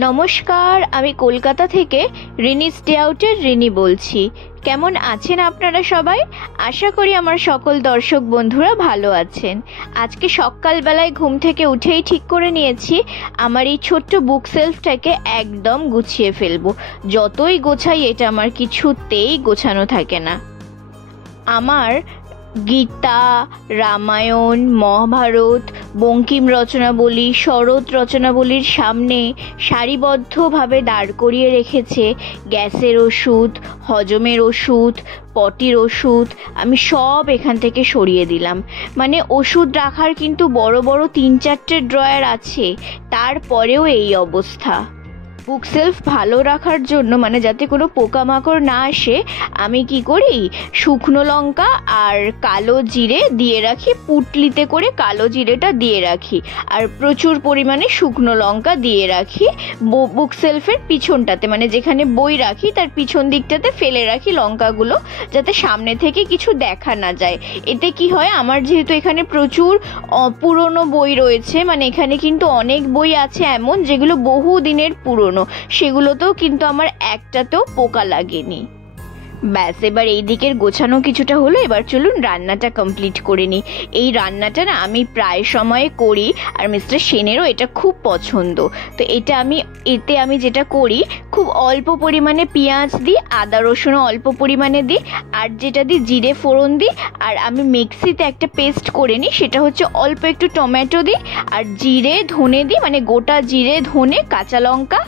নমস্কার, আমি কলকাতা থেকে রিনিস ডে আউটের রিনি বলছি। কেমন আছেন আপনারা সবাই? আশা করি আমার সকল দর্শক বন্ধুরা ভালো আছেন। আজকে সকালবেলায় ঘুম থেকে উঠেই ঠিক করে নিয়েছি আমার এই ছোট্ট বুক সেলফটাকে একদম গুছিয়ে ফেলবো। যতই গোছাই এটা আমার কিছুতেই গোছানো থাকে না। আমার গীতা, রামায়ণ, মহাভারত, বঙ্কিম রচনাবলী, শরৎ রচনাবলীর সামনে সারিবদ্ধভাবে দাঁড় করিয়ে রেখেছে গ্যাসের ওষুধ, হজমের ওষুধ, পটির ওষুধ। আমি সব এখান থেকে সরিয়ে দিলাম। মানে ওষুধ রাখার কিন্তু বড় বড় 3-4টে ড্রয়ার আছে, তারপরেও এই অবস্থা। বুক সেলফ ভালো রাখার জন্য, মানে যাতে কোনো পোকামাকড় না আসে, আমি কি করি, শুকনো লঙ্কা আর কালো জিরে দিয়ে রাখি, পুটলিতে করে কালো জিরেটা দিয়ে রাখি, আর প্রচুর পরিমাণে শুকনো লঙ্কা দিয়ে রাখি বুক সেলফের পিছনটাতে, মানে যেখানে বই রাখি তার পিছন দিকটাতে ফেলে রাখি লঙ্কাগুলো, যাতে সামনে থেকে কিছু দেখা না যায়। এতে কি হয়, আমার যেহেতু এখানে প্রচুর পুরনো বই রয়েছে, মানে এখানে কিন্তু অনেক বই আছে এমন যেগুলো বহু দিনের পুরনো, সেগুলোতেও কিন্তু আমার একটাতেও পোকা লাগেনি। ব্যাস, এবার এই দিকের গোছানো কিছুটা হলো। এবার চলুন রান্নাটা কমপ্লিট করে নিই। এই রান্নাটা না আমি প্রায় সময় করি, আর মিস্টার সেনেরও এটা খুব পছন্দ। তো এতে আমি যেটা করি, খুব অল্প পরিমাণে পেঁয়াজ দিই, আদা রসুনও অল্প পরিমাণে দিই, আর যেটা দিই জিরে ফোড়ন দিই, আর আমি মিক্সিতে একটা পেস্ট করে নিই, সেটা হচ্ছে অল্প একটু টমেটো দিই, আর জিরে ধনে দিই, মানে গোটা জিরে ধনে কাঁচা লঙ্কা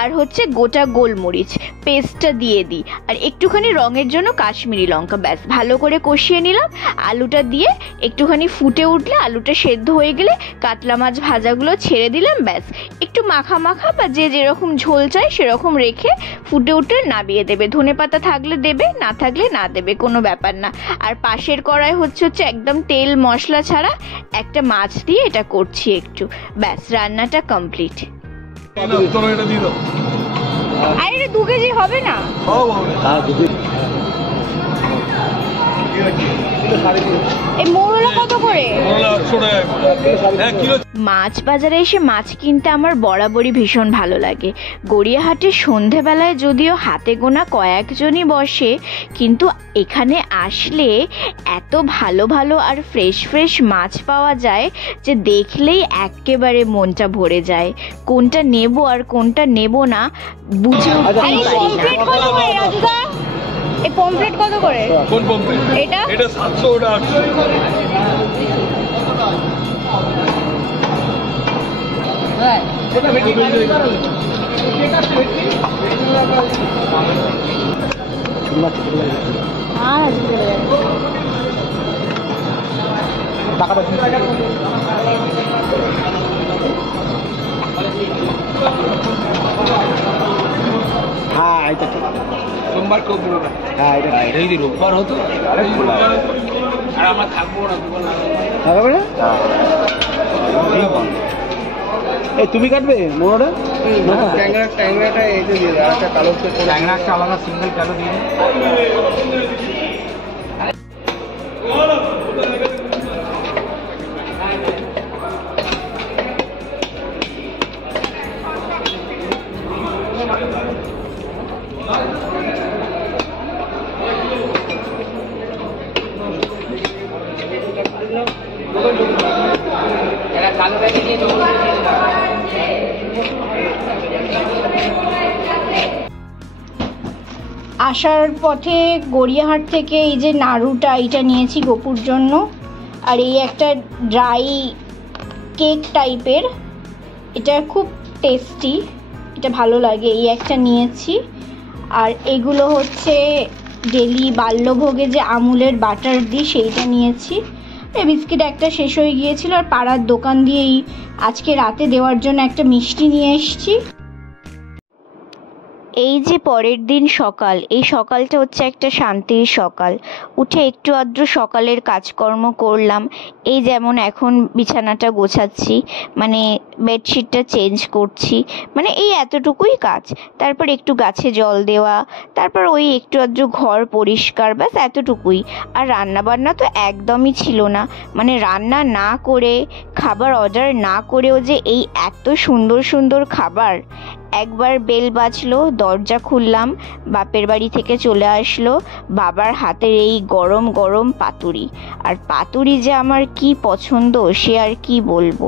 আর হচ্ছে গোটা গোলমরিচ পেস্টটা দিয়ে দিই, আর একটুখানি রঙের জন্য কাশ্মীরি লঙ্কা। ব্যাস, ভালো করে কষিয়ে নিলাম। আলুটা দিয়ে একটুখানি ফুটে উঠলে, আলুটা সেদ্ধ হয়ে গেলে কাতলা মাছ ভাজাগুলো ছেড়ে দিলাম। ব্যাস, একটু মাখা মাখা বা যে যেরকম ঝোল চাই সেরকম রেখে ফুটে উঠে নামিয়ে দেবে। ধনেপাতা থাকলে দেবে, না থাকলে না দেবে, কোনো ব্যাপার না। আর পাশের কড়াই হচ্ছে একদম তেল মশলা ছাড়া একটা মাছ দিয়ে এটা করছি একটু। ব্যাস, রান্নাটা কমপ্লিট। আরে 2 কেজি হবে না? মাছ বাজারে এসে মাছ কিনতে আমার বরাবরই ভীষণ ভালো লাগে। গড়িয়াহাটে সন্ধেবেলায় যদিও হাতে গোনা কয়েকজনই বসে, কিন্তু এখানে আসলে এত ভালো ভালো আর ফ্রেশ ফ্রেশ মাছ পাওয়া যায় যে দেখলেই একেবারে মনটা ভরে যায়। কোনটা নেব আর কোনটা নেব না বুঝে উঠতেই পারি না। এই পমফ্রেট কত করে? কোন পমফ্রেট? এটা 700, ওটা 800। হ্যাঁ, ওটা ভেটি মাছ এটা আর টাকাটা হ্যাঁ, এটা সোমবার কেউ বলবো না। হ্যাঁ, এটা যদি রোববার হতো আর আমরা থাকবো না, এই তুমি কাটবে মোড়া ট্যাংরাটা এই যে দিয়ে দাও, একটা কালো ট্যাংরা, একটা আলাদা সিঙ্গেল কালো দিয়ে আসার পথে গড়িয়াহাট থেকে এই যে নাড়ুটা, এটা নিয়েছি গোপুর জন্য, আর এই একটা ড্রাই কেক টাইপের, এটা খুব টেস্টি, এটা ভালো লাগে, এই একটা নিয়েছি। আর এগুলো হচ্ছে ডেলি বাল্যভোগে যে আমুলের বাটার দিই সেইটা নিয়েছি। বিস্কিট একটা শেষ হয়ে গিয়েছিল, আর পাড়ার দোকান দিয়েই আজকে রাতে দেওয়ার জন্য একটা মিষ্টি নিয়ে এসেছি। এই যে পরের দিন সকাল, এই সকালটা হচ্ছে একটা শান্তির সকাল। উঠে একটু আধটু সকালের কাজকর্ম করলাম। এই যেমন এখন বিছানাটা গোছাচ্ছি, মানে বেডশিটটা চেঞ্জ করছি, মানে এই এতটুকুই কাজ। তারপর একটু গাছে জল দেওয়া, তারপর ওই একটু আধটু ঘর পরিষ্কার, ব্যাস এতটুকুই। আর রান্নাবান্না তো একদমই ছিল না, মানে রান্না না করে, খাবার অর্ডার না করেও যে এই এত সুন্দর সুন্দর খাবার একবার বেল বাজলো, দরজা খুললাম, বাপের বাড়ি থেকে চলে আসলো বাবার হাতের এই গরম গরম পাতুরি। আর পাতুরি যে আমার কি পছন্দ সে আর কি বলবো।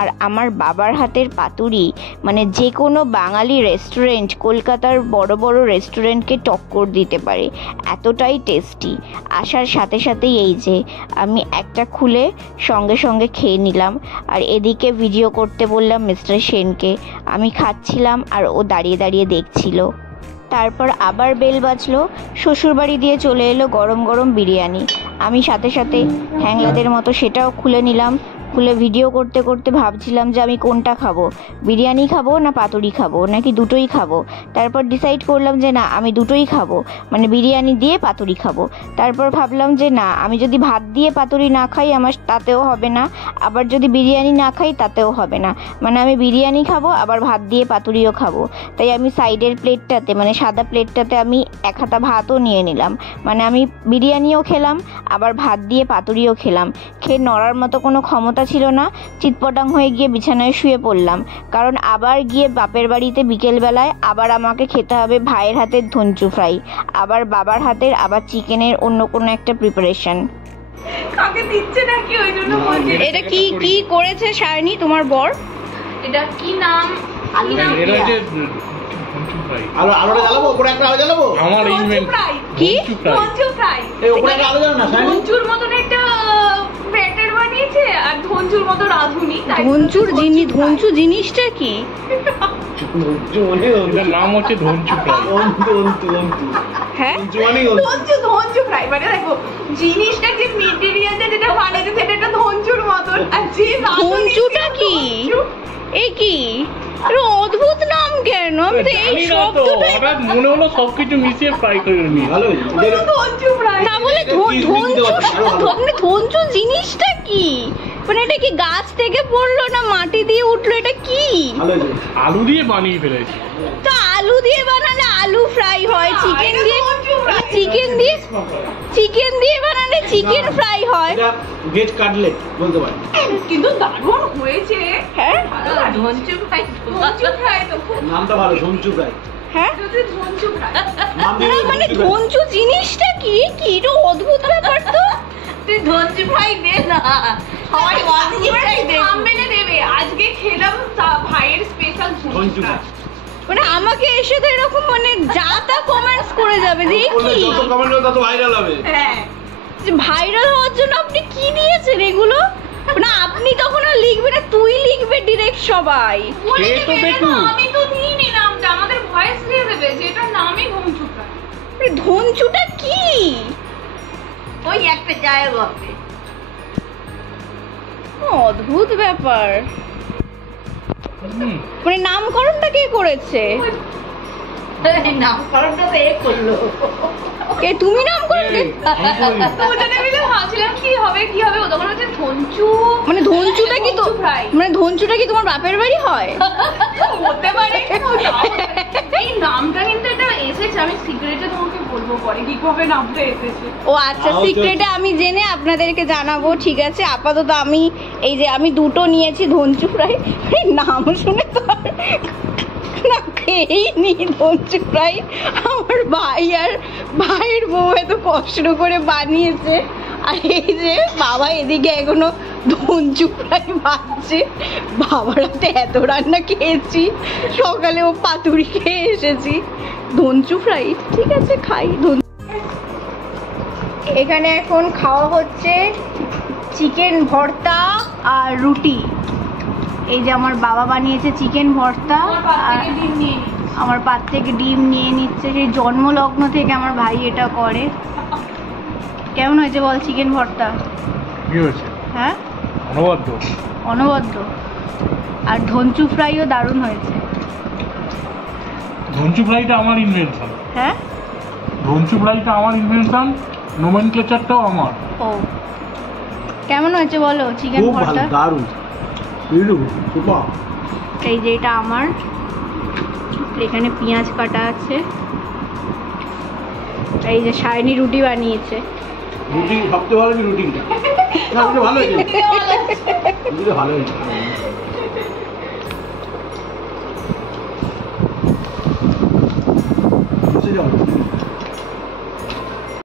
আর আমার বাবার হাতের পাতুরি মানে যে কোনো বাঙালি রেস্টুরেন্ট, কলকাতার বড় বড় রেস্টুরেন্টকে টক্কর দিতে পারে, এতটাই টেস্টি। আসার সাথে সাথেই এই যে আমি একটা খুলে সঙ্গে সঙ্গে খেয়ে নিলাম। আর এদিকে ভিডিও করতে বললাম মিস্টার সেনকে। আমি খাচ্ছিলাম আর ও দাঁড়িয়ে দাঁড়িয়ে দেখছিল। তারপর আবার বেল বাজলো, শ্বশুরবাড়ি দিয়ে চলে এলো গরম গরম বিরিয়ানি। আমি সাথে সাথে হ্যাংলাদের মতো সেটাও খুলে নিলাম। খুলে ভিডিও করতে করতে ভাবছিলাম যে আমি কোনটা খাবো, বিরিয়ানি খাবো না পাতুরি খাবো নাকি দুটোই খাবো। তারপর ডিসাইড করলাম যে না, আমি দুটোই খাবো, মানে বিরিয়ানি দিয়ে পাতুরি খাবো। তারপর ভাবলাম যে না, আমি যদি ভাত দিয়ে পাতুরি না খাই আমার তাতেও হবে না, আবার যদি বিরিয়ানি না খাই তাতেও হবে না, মানে আমি বিরিয়ানি খাবো আবার ভাত দিয়ে পাতুরিও খাবো। তাই আমি সাইডের প্লেটটাতে, মানে সাদা প্লেটটাতে আমি এক হাতা ভাতও নিয়ে নিলাম, মানে আমি বিরিয়ানিও খেলাম আবার ভাত দিয়ে পাতুরিও খেলাম। খেয়ে নড়ার মতো কোনো ক্ষমতা ছিল না, চিৎপটাং হয়ে গিয়ে বিছানায় শুয়ে পড়লাম। কারণ আবার গিয়ে বাপের বাড়িতে বিকেলবেলায় আবার আমাকে খেতে হবে ভাইয়ের হাতের ধঞ্চু ফ্রাই, আবার বাবার হাতের, আবার চিকেনের অন্য কোনো একটা প্রিপারেশন। কাকে দিচ্ছে নাকি ওই জন্য বলছে। এটা কি কি করেছে সায়নী তোমার বর? এটা কি নাম? কি নাম? এটা হচ্ছে আলোটা জ্বালাবো, উপরে একটা আলো জ্বালাবো। আমার ইনভেন্ট কি ধঞ্চু ফ্রাই। এই উপরে একটা আলো জ্বালানো না সাইনি? ধঞ্চুর মতন একটা ব্যাটার বানিয়েছে আর ধঞ্চুর মতো রাঁধুনি। ধঞ্চু জিনিসটা কি? এটার নাম হচ্ছে ধঞ্চু ফ্রাই। হ্যাঁ ধঞ্চু ফ্রাই মানে দেখো জিনিসটা যে মেটেরিয়ালটা যেটা বানিয়েছে সেটা একটা ধঞ্চুর মতন। আর যে ধঞ্চুটা কি? এই কি অদ্ভুত নাম কেন? আমি তো এই শব্দটা হঠাৎ মনে হলো সবকিছু মিশিয়ে ফ্রাই করে নিই। ভালো ধঞ্চু ফ্রাই না বলে ধঞ্চু জিনিসটা কি? মানে এটা কি গাছ থেকে পড়লো না মাটি দিয়ে উঠলো? এটা কি? আলু দিয়ে বানিয়ে ফেলেছি। তো আলু দিয়ে বানালে আলু ফ্রাই হয়, চিকেন দিয়ে বানালে চিকেন ফ্রাই হয়। এটা ভেজ কাটলেট বলতে পারি। কিন্তু দারুণ হয়েছে। হ্যাঁ ধঞ্চু ফ্রাই তো খুব নামটা ভালো, ধঞ্চু ফ্রাই। হ্যাঁ ধঞ্চু ফ্রাই মানে ধঞ্চু জিনিসটা কি? কি এটা অদ্ভুত ব্যাপার তো। তুই ধঞ্চু ফ্রাই দে না, সবাই ধঞ্চু ফ্রাই দেবে। আজকে খেলাম ভাইয়ের স্পেশাল ধঞ্চু ফ্রাই। মানে আমাকে এসে তো এরকম মানে যা তা কমেন্টস করে যাবে যে কি যত কমেন্ট হবে তত ভাইরাল হবে। হ্যাঁ ভাইরাল হওয়ার জন্য আপনি কি দিয়েছেন এগুলো? না আপনি তখন আর লিখবে না, তুই লিখবে ডিরেক্ট সবাই। খেয়ে তো দেখুন। আমি তো দিইনি নামটা, আমাদের ভয়েস দিয়ে দেবে যে এটার নামই ধঞ্চু ফ্রাই। ধঞ্চুটা কি? ওই একটা জায়গা হবে। অদ্ভুত ব্যাপার। মানে নামকরণটা কে করেছে? নামকরণটা তো এ করলো। কে তুমি নামকরণ? ওটাতে মিলে ভাবছিলাম কি হবে ও তখন হচ্ছে ধঞ্চু। মানে ধঞ্চুটা কি তো মানে ধঞ্চুটা কি তোমার বাপের বাড়ি হয়? হতে পারে। এই নামটা কিন্তু এটা এসেছে, আমি সিক্রেটে তোমাকে বলবো পরে কিভাবে নামটা এসেছে। ও আচ্ছা, সিক্রেটে আমি জেনে আপনাদেরকে জানাবো। ঠিক আছে, আপাতত আমি এই যে আমি দুটো নিয়েছি ধঞ্চু ফ্রাই। নাম শুনে তো না খেয়েই নি ধঞ্চু ফ্রাই। আমার ভাই আর ভাইয়ের বউ এত কষ্ট করে বানিয়েছে, আর এই যে বাবা এদিকে এখনো ধঞ্চু ফ্রাই ভাজছে। বাবার হাতে এত রান্না খেয়েছি, সকালে ও পাতুরি খেয়ে এসেছি, ধঞ্চু ফ্রাই। ঠিক আছে খাই। এখানে এখন খাওয়া হচ্ছে চিকেন ভর্তা আর রুটি। এই যে আমার বাবা বানিয়েছে চিকেন ভর্তা, আর আমার পাত থেকে ডিম নিয়ে নিচ্ছে। সেই জন্মলগ্ন থেকে আমার ভাই এটা করে। কেমন হয়েছে বল চিকেন ভর্তা? কি হয়েছে? হ্যাঁ অনবদ্য। আর ধঞ্চু ফ্রাইও দারুণ হয়েছে। ধঞ্চু ফ্রাইটা আমার ইনভেনশন। হ্যাঁ ধঞ্চু ফ্রাইটা আমার ইনভেনশন, নোমেনক্লেচারটাও আমার। ও কেমন হয়েছে বলো চিকেন খুব ভালো, ভর্তা? দারুণ, সুপার। এই যে এটা আমার, এখানে পেঁয়াজ কাটা আছে। এই যে সায়নী রুটি বানিয়েছে। রুটি সবচেয়ে ভালো, রুটিটা ভালো হয়েছে, ভালো হয়েছে। যাও